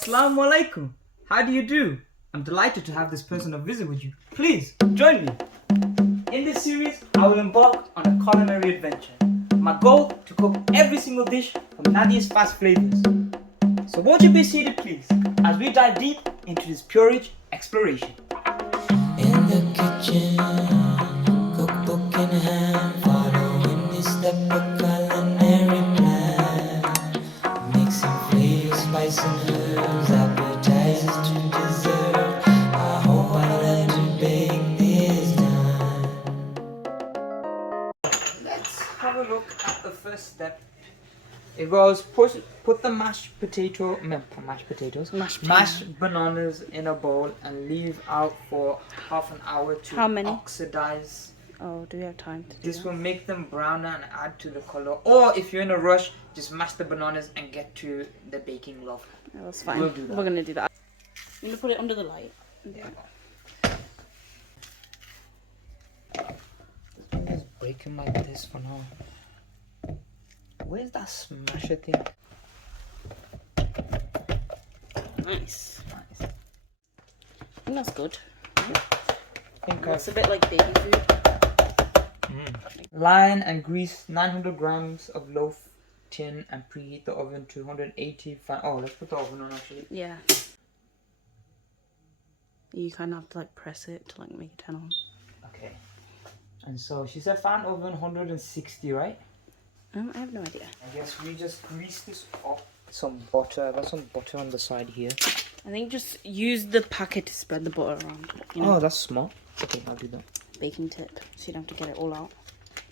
Assalamu alaikum. How do you do? I'm delighted to have this person of visit with you. Please, join me. In this series, I will embark on a culinary adventure. My goal, to cook every single dish from Nadiya's fast flavors. So won't you be seated please, as we dive deep into this PUREAGE exploration. In the kitchen, cookbook in hand, following this step of culinary plan. Mixing flavors, spice and herbs, appetizers to dessert. I hope I learn to bake this time. Let's have a look at the first step. It goes put the mashed bananas in a bowl and leave out for half an hour to oxidize. Oh, do we have time to do This that? will make them browner and add to the color. Or if you're in a rush, just mash the bananas and get to the baking loaf. Yeah, that's fine. We'll do that. We're gonna do that. I'm gonna put it under the light. Yeah. This thing is breaking like this for now. Where's that smasher thing? Nice. Nice. I think that's good. It's It's a bit like baby food. Line and grease 900 grams of loaf tin and preheat the oven to 185. Oh, let's put the oven on actually. Yeah. You kind of have to like press it to like make it turn on. Okay. And so she said fan oven 160, right? I have no idea. I guess we just grease this up. Some butter. I got some butter on the side here. I think just use the packet to spread the butter around. You know? Oh, that's small. Okay, I'll do that. Baking tip, so you don't have to get it all out.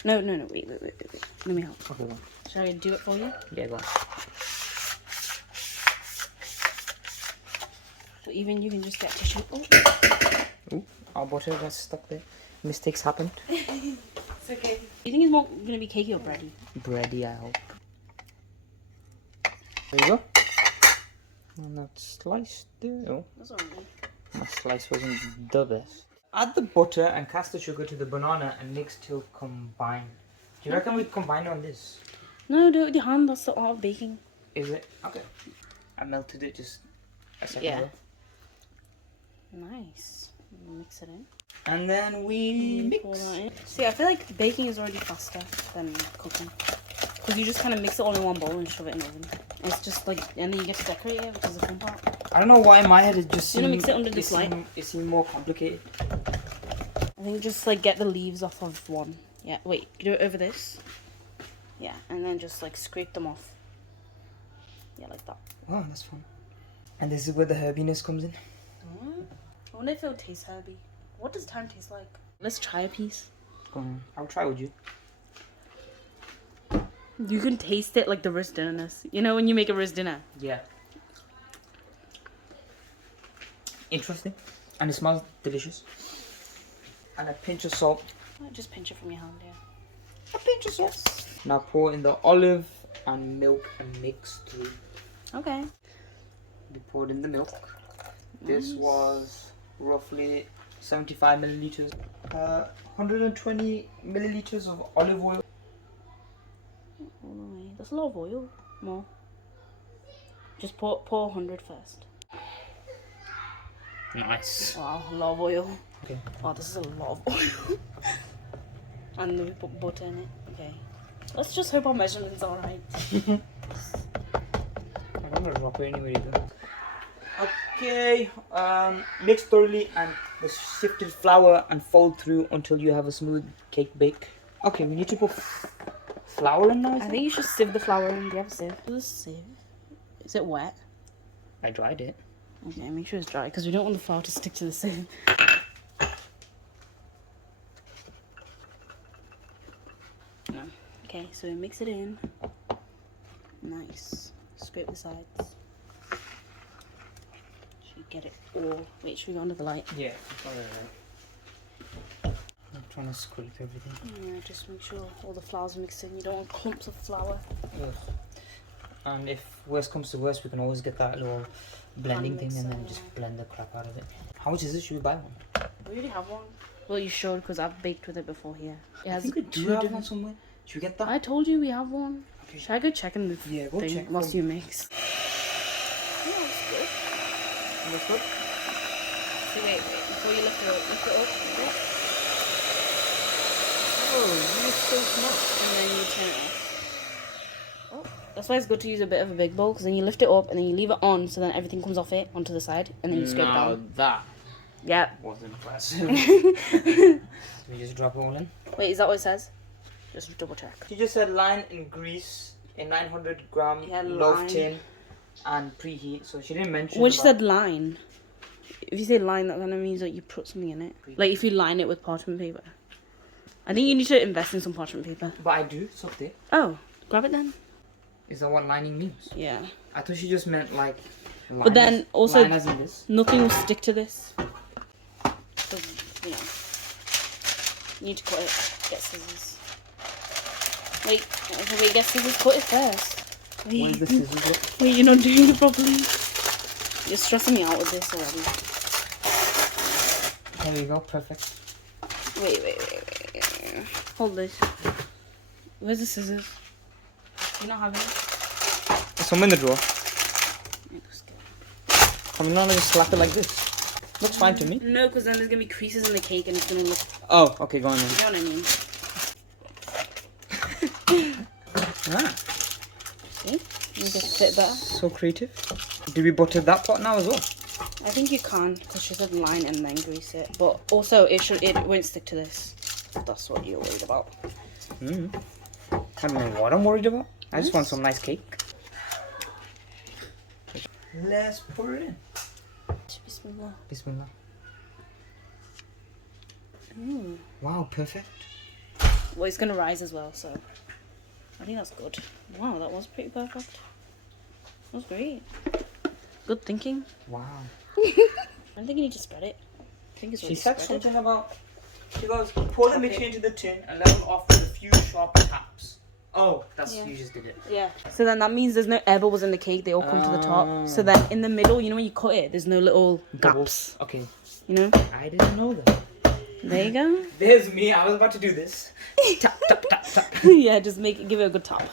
No, wait. Let me help. Okay, well. Shall I do it for you? Yeah, go on. So even you can just get tissue. Oh. Ooh, our butter got stuck there. Mistakes happened. It's okay. Do you think it's more gonna be cakey or bready? Bready, I hope. There you go. And that's sliced there. Oh, That's alright. my slice wasn't the best. Add the butter and cast the sugar to the banana and mix till combined. Do you reckon we combine on this? No, do it with your hand. That's the art of baking. Is it? Okay. I melted it just a second Yeah. ago. Nice. Mix it in. And then we Pour mix. that in. See, I feel like baking is already faster than cooking. Because you just kind of mix it all in one bowl and shove it in the oven. It's just like, and then you get to decorate it, which is the fun part. I don't know why in my head it just You wanna seemed, mix it under this light? It seemed more complicated. I think just like get the leaves off of one. Yeah, wait, do it over this. Yeah, and then just like scrape them off. Yeah, like that. Oh, that's fun. And this is where the herbiness comes in. I wonder if it'll taste herby. What does thyme taste like? Let's try a piece. Go on. I'll try with you. You can taste it like the roast dinnerness. You know when you make a roast dinner? Yeah. Interesting. And it smells delicious. And a pinch of salt. Just pinch it from your hand, yeah. A pinch of salt. Now pour in the olive and milk and mix through. Okay. We poured in the milk. This was roughly 75 milliliters. 120 milliliters of olive oil. All the way. That's a lot of oil. More. Just pour 100 first. Nice. Wow, a lot of oil. Okay. Oh, this is a lot of oil. And then we put butter in it. Okay. Let's just hope our measurements are right. I'm gonna drop it anyway either. Okay, mix thoroughly and the sifted flour and fold through until you have a smooth cake bake. Okay, we need to put flour in now. I think you should sieve the flour in. Do you have a sieve? The sieve. Is it wet? I dried it. Okay, make sure it's dry because we don't want the flour to stick to the sieve. No. Okay, so mix it in. Nice. Scrape the sides. Should get it all. Wait, should we go under the light? Yeah, alright. I'm trying to scrape everything. Yeah, just make sure all the flour's mixed in. You don't want clumps of flour. Ugh. And if worst comes to worst, we can always get that little blending Hand thing and then mixer, just blend the crap out of it. How much is it? Should we buy one? We already have one. Well, you should because I've baked with it before here. It I has think we do two have different- one somewhere. Should we get that? I told you we have one. Okay. Should I go check in the Yeah, go thing check whilst for- you mix? that's good. Looks good. See, wait. Before you lift it up, a bit. Oh, you're so smart. And then you turn it off. Oh, that's why it's good to use a bit of a big bowl, because then you lift it up and then you leave it on, so then everything comes off it onto the side, and then you scrape it down. That Yeah. was impressive. We just drop it all in. Wait, is that what it says? Just double check. She just said line and grease a 900-gram Yeah, loaf line. tin and preheat. So she didn't mention. Which about- said line. If you say line, that kind of means that you put something in it. Like if you line it with parchment paper. I think you need to invest in some parchment paper. But I do. It's up there. Oh, grab it then. Is that what lining means? Yeah. I thought she just meant like. But then line also as in this. nothing will stick to this. So, you know. You need to cut it. Get scissors. Wait, get scissors. Cut it first. Where's the scissors? Look? Wait, you're not doing it properly. You're stressing me out with this already. There you go. Perfect. Wait. Hold this. Where's the scissors? You not having it? There's some in the drawer. I'm not just slap it like this. Looks fine to me. No, because then there's gonna be creases in the cake and it's gonna look. Oh, okay, go on then. You know what I mean? Ah, See? You get it fit better. so creative. Did we butter that pot now as well? I think you can, because she said line and then grease it. But also, it won't stick to this. If that's what you're worried about. I don't know what I'm worried about. I just want some nice cake. Let's pour it in. Bismillah. Bismillah. Ooh. Wow, perfect. Well, it's gonna rise as well, so I think that's good. Wow, that was pretty perfect. That was great. Good thinking. Wow. I don't think you need to spread it. I think it's She already said spread. something about. She goes, pour the mixture into the tin and level off with a few sharp taps. Oh, that's Yeah. you just did it. Yeah. So then that means there's no air bubbles in the cake. They all come to the top. So then in the middle, you know when you cut it, there's no little gaps. Okay. You know. I didn't know that. There you go. There's me. I was about to do this. Tap, tap, tap, tap. Yeah, just give it a good tap.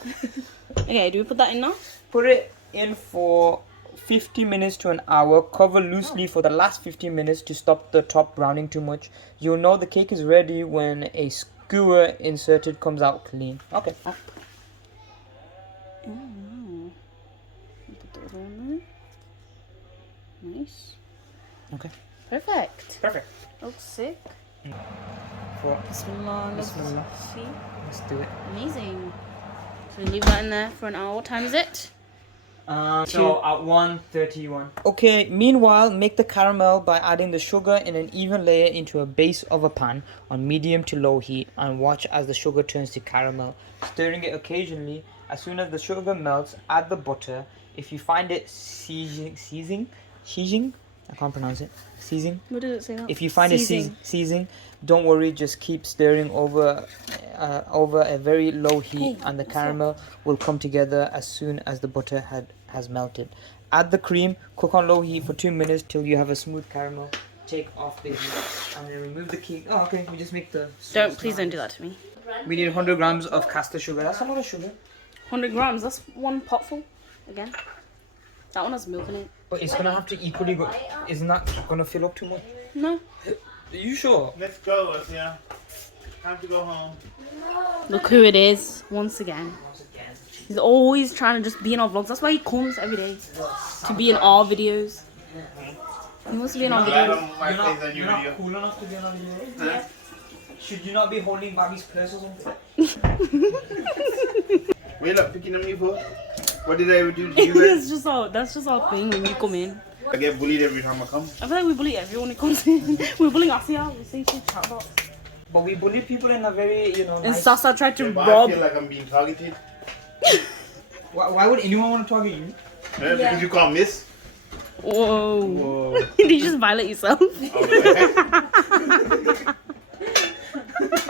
Okay, do we put that in now? Put it in for 50 minutes to an hour. Cover loosely for the last 15 minutes to stop the top browning too much. You'll know the cake is ready when a skewer inserted comes out clean. Okay. Up. Oh. Put the other one there. Nice. Okay. Perfect. Perfect. Looks sick. For, Bismillah. Bismillah. See? let's do it. Amazing. So we leave that in there for an hour. What time is it? So at 1:31. Okay, meanwhile, make the caramel by adding the sugar in an even layer into a base of a pan on medium to low heat and watch as the sugar turns to caramel, stirring it occasionally. As soon as the sugar melts, add the butter. If you find it seizing, I can't pronounce it. Seizing. What did it say that? If you find it seizing, don't worry. Just keep stirring over a very low heat, and the caramel will come together as soon as the butter has melted. Add the cream. Cook on low heat for 2 minutes till you have a smooth caramel. Take off the heat and then remove the cake. Oh, okay. We just make the. Please don't do that to me. We need 100 grams of caster sugar. That's a lot of sugar. 100 grams. That's one potful. Again. That one has milk in it. But it's gonna have to equally go. Isn't that gonna fill up too much? No. Are you sure? Let's go, Asya. Time to go home. Look who it is once again. He's always trying to just be in our vlogs. That's why he comes every day to be in our videos. He wants to be in our Glad videos. on my face on your video. Cool enough to be on a video. Huh? Should you not be holding Bobby's purse or something? Wait, look, picking on me for? What did I ever do to you guys? That's just our thing when we come in. I get bullied every time I come. I feel like we bully everyone who comes in. We're bullying Asya. We say shit chat box. But we bully people in a very, And nice... Sasa tried to But rob. I feel like I'm being targeted. Why would anyone want to target you? Because you can't miss. Whoa. Whoa. Did you just violate yourself?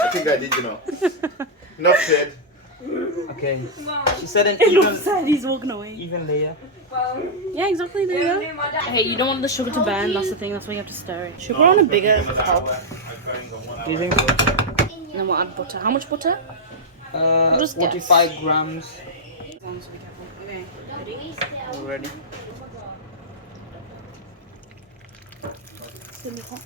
I think I did, you know. Enough said. Okay. She said an Look sad, he's walking away. even layer. Yeah, exactly. There you go. Hey, you don't want the sugar to burn. That's the thing. That's why you have to stir it. Should we put on a bigger top? Do you think so? And then we'll add butter. How much butter? Just guess. 45 grams. Okay, ready? Ready? gonna be hot.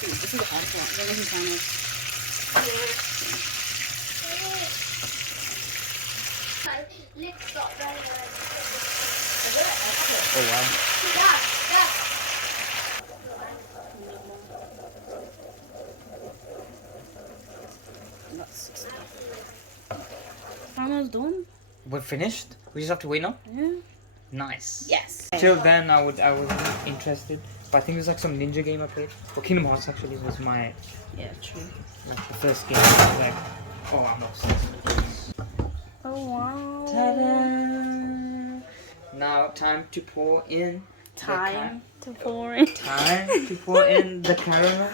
This is the hard part. That doesn't sound Oh wow. Almost done. We're finished. We just have to wait now. Yeah. Nice. Yes. Till then, I wasn't interested. But I think it was like some ninja game I played. Well, Kingdom Hearts actually was my Yeah, true. like the first game. I was like, oh, I'm obsessed with this. Oh wow. Ta-da! Now time to pour in. Time to pour in. Time to pour in the caramel.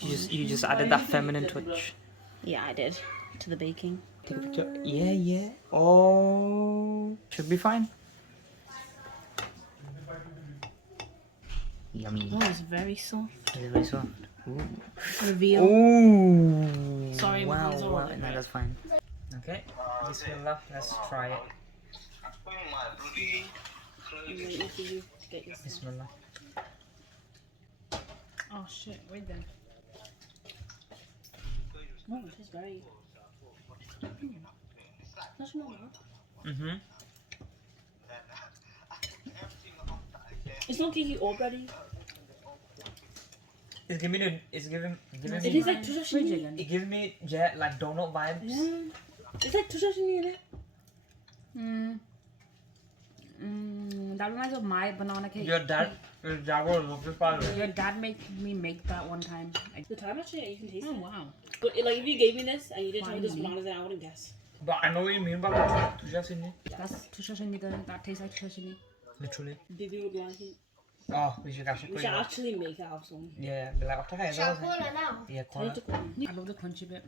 You just added that feminine touch. Yeah, I did. To the baking. Take a picture. Yeah, yeah. Oh, should be fine. Yummy. Oh, it's very soft. It's very soft. Ooh. Reveal. Ooh. Sorry, my wow, hands are wow. all No, that's fine. Okay. Bismillah. Let's try it. I'm waiting for you to get your stuff. Bismillah. Oh shit, wait then. Oh, it tastes very... That's not bad. Mm-hmm. It's not cakey already. It's giving me It is like Tushashini. it gives me like donut vibes. Yeah. It's like Tushashini, isn't it? That reminds me of my banana cake. Your dad will love this, by the way. Your dad made me make that one time. The time actually, you can taste Oh it. wow. But like, if you gave me this and you didn't tell me this Finally. bananas, then I wouldn't guess. But I know what you mean by that. Just in it. That's Tushashini. That tastes like Tushashini. Literally. Bibi would like it. Oh, we should actually We put should it on. actually make it have some. Yeah, be like, what the heck is that? Yeah, Tell corner. it to come. I love the crunchy bit.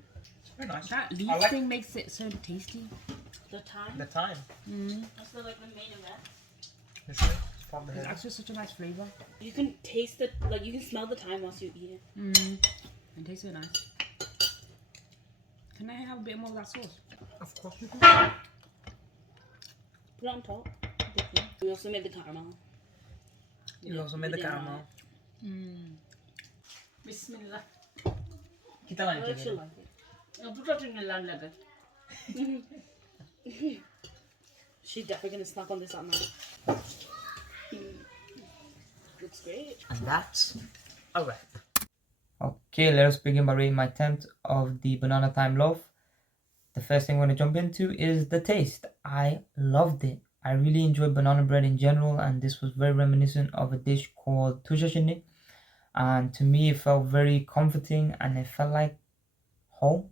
Very nice. That I leaf like thing makes it so tasty. The time. the time. That's the like the main event. Literally. It's part of the It's head. actually such a nice flavor. You can taste it, like you can smell the time whilst you eat it. It tastes so nice. Can I have a bit more of that sauce? Of course. Put it on top. We also made the caramel. You also made the We did caramel. Bismillah. Kita I lanjut. actually like it. She's definitely gonna snack on this at night. Looks great. And that's a wrap. Okay, let us begin by rating my attempt of the banana thyme loaf. The first thing we're going to jump into is the taste. I loved it. I really enjoyed banana bread in general, and this was very reminiscent of a dish called tushashini. And to me, it felt very comforting and it felt like home.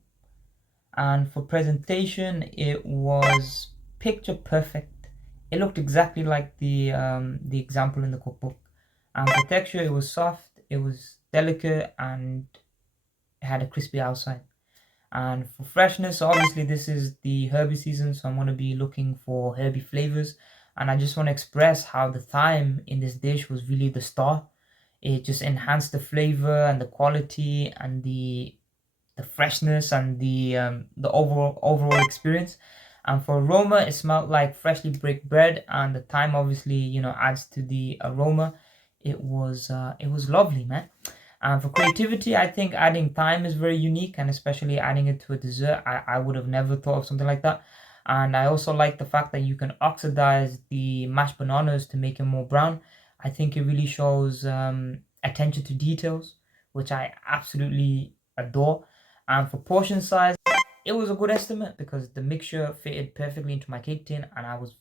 And for presentation, it was picture perfect. It looked exactly like the example in the cookbook. And for texture, it was soft, it was delicate, and it had a crispy outside. And for freshness, obviously this is the herby season, so I'm going to be looking for herby flavors. And I just want to express how the thyme in this dish was really the star. It just enhanced the flavor and the quality and the freshness and the overall experience. And for aroma, it smelled like freshly baked bread, and the thyme obviously adds to the aroma. It was lovely, man. And for creativity, I think adding thyme is very unique, and especially adding it to a dessert, I would have never thought of something like that. And I also like the fact that you can oxidize the mashed bananas to make it more brown. I think it really shows attention to details, which I absolutely adore. And for portion size, it was a good estimate because the mixture fitted perfectly into my cake tin, and I was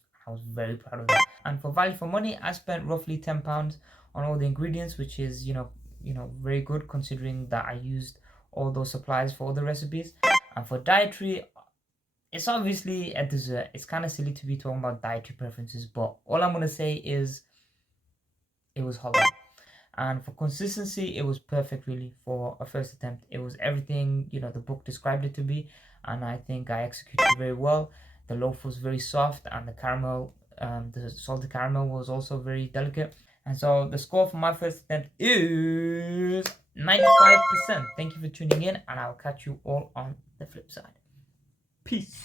very proud of that. And for value for money, I spent roughly £10 on all the ingredients, which is very good considering that I used all those supplies for all the recipes. And for dietary, it's obviously a dessert. It's kind of silly to be talking about dietary preferences, but all I'm gonna say is it was halal. And for consistency, it was perfect really for a first attempt. It was everything the book described it to be, and I think I executed very well. The loaf was very soft, and the caramel, the salted caramel was also very delicate. And so the score for my first attempt is 95%. Thank you for tuning in, and I'll catch you all on the flip side. Peace.